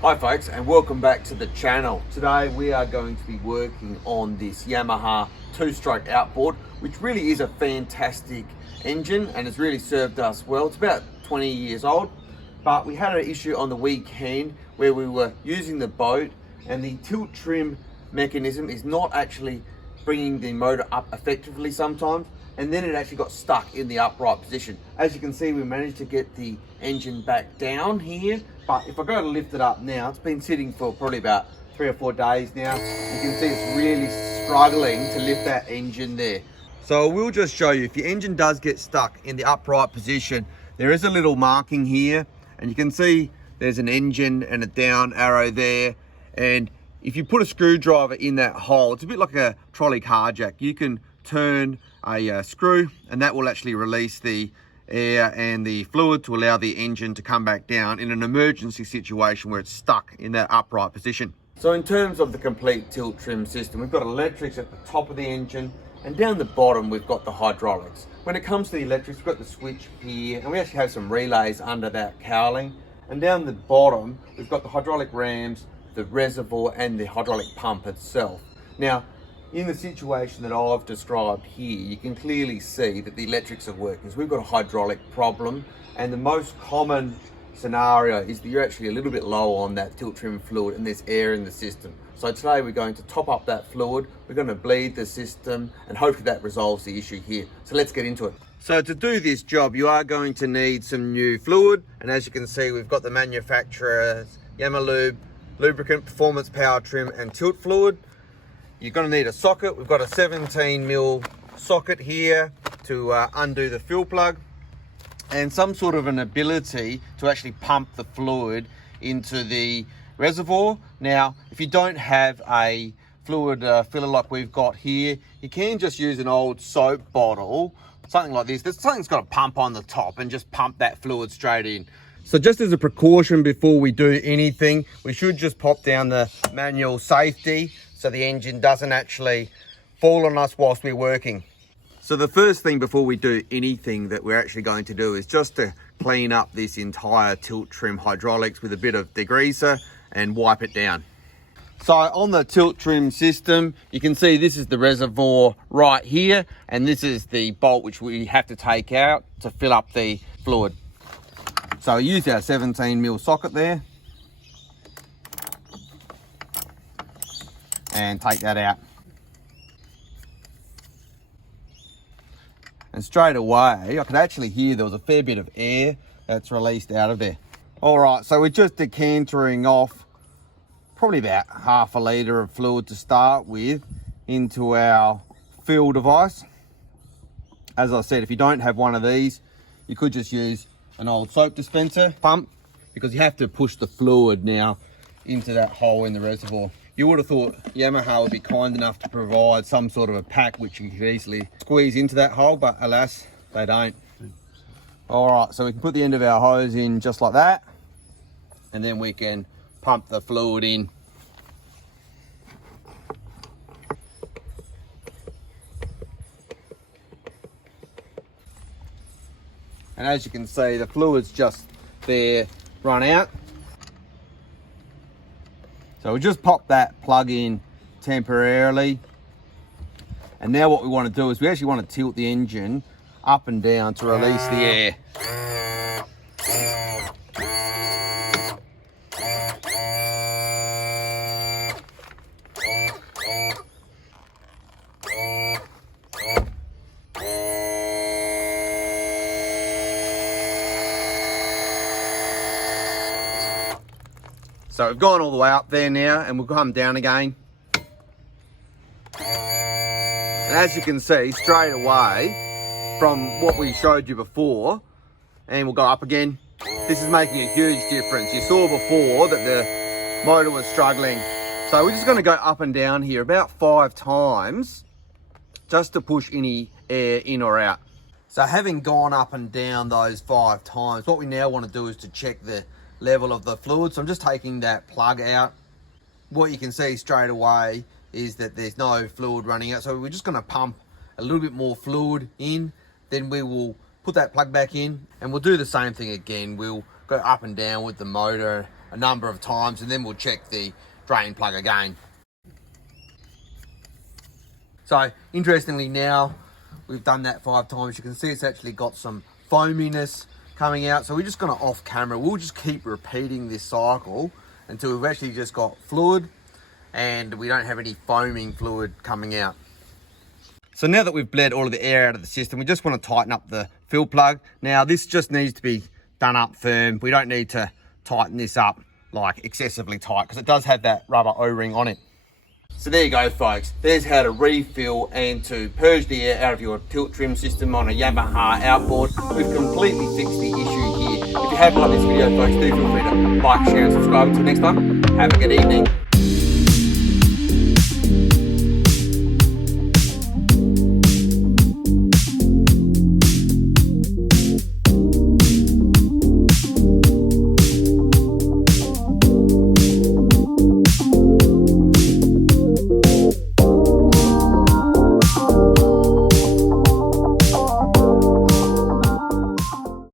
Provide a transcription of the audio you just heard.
Hi folks, and welcome back to the channel. Today we are going to be working on this Yamaha two-stroke outboard, which really is a fantastic engine and has really served us well. It's about 20 years old, but we had an issue on the weekend where we were using the boat and the tilt trim mechanism is not actually bringing the motor up effectively sometimes, and then it actually got stuck in the upright position. As you can see, we managed to get the engine back down here, but if I go to lift it up now, it's been sitting for probably about 3 or 4 days now. You can see it's really struggling to lift that engine there. So I will just show you, if your engine does get stuck in the upright position, there is a little marking here, and you can see there's an engine and a down arrow there, and if you put a screwdriver in that hole, it's a bit like a trolley car jack. You can turn a screw and that will actually release the air and the fluid to allow the engine to come back down in an emergency situation where it's stuck in that upright position. So in terms of the complete tilt trim system, we've got electrics at the top of the engine, and down the bottom we've got the hydraulics. When it comes to the electrics, we've got the switch here, and we actually have some relays under that cowling. And down the bottom we've got the hydraulic rams, the reservoir and the hydraulic pump itself. Now, in the situation that I've described here, you can clearly see that the electrics are working. So we've got a hydraulic problem, and the most common scenario is that you're actually a little bit low on that tilt trim fluid and there's air in the system. So today we're going to top up that fluid, we're going to bleed the system, and hopefully that resolves the issue here. So let's get into it. So to do this job, you are going to need some new fluid, and as you can see, we've got the manufacturer's Yamaha lubricant, performance power trim and tilt fluid. You're going to need a socket. We've got a 17mm socket here to undo the fuel plug, and some sort of an ability to actually pump the fluid into the reservoir. Now, if you don't have a fluid filler like we've got here, you can just use an old soap bottle, something like this. There's something that's got a pump on the top and just pump that fluid straight in. So just as a precaution before we do anything, we should just pop down the manual safety so the engine doesn't actually fall on us whilst we're working. So the first thing before we do anything that we're actually going to do is just to clean up this entire tilt trim hydraulics with a bit of degreaser and wipe it down. So on the tilt trim system, you can see this is the reservoir right here, and this is the bolt which we have to take out to fill up the fluid. So we use our 17mm socket there and take that out. And straight away, I could actually hear there was a fair bit of air that's released out of there. All right, so we're just decantering off probably about half a litre of fluid to start with into our fill device. As I said, if you don't have one of these, you could just use an old soap dispenser pump, because you have to push the fluid now into that hole in the reservoir. You would have thought Yamaha would be kind enough to provide some sort of a pack which you could easily squeeze into that hole, but alas, they don't. All right, so we can put the end of our hose in just like that, and then we can pump the fluid in. And as you can see, the fluid's just there, run out. So we'll just pop that plug in temporarily. And now what we want to do is we actually want to tilt the engine up and down to release the air. So we've gone all the way up there now, and we'll come down again. And as you can see, straight away from what we showed you before, and we'll go up again, this is making a huge difference. You saw before that the motor was struggling. So we're just going to go up and down here about 5 times just to push any air in or out. So having gone up and down those 5 times, what we now want to do is to check the level of the fluid. So I'm just taking that plug out. What you can see straight away is that there's no fluid running out. So we're just going to pump a little bit more fluid in, then we will put that plug back in, and we'll do the same thing again. We'll go up and down with the motor a number of times, and then we'll check the drain plug again. So interestingly, now we've done that 5 times, you can see it's actually got some foaminess coming out. So we're just going to off camera, we'll just keep repeating this cycle until we've actually just got fluid and we don't have any foaming fluid coming out. So now that we've bled all of the air out of the system, we just want to tighten up the fill plug. Now this just needs to be done up firm. We don't need to tighten this up like excessively tight because it does have that rubber O-ring on it. So there you go, folks. There's how to refill and to purge the air out of your tilt trim system on a Yamaha Outboard. We've completely fixed the issue here. If you have liked this video, folks, do feel free to like, share and subscribe. Until next time, have a good evening.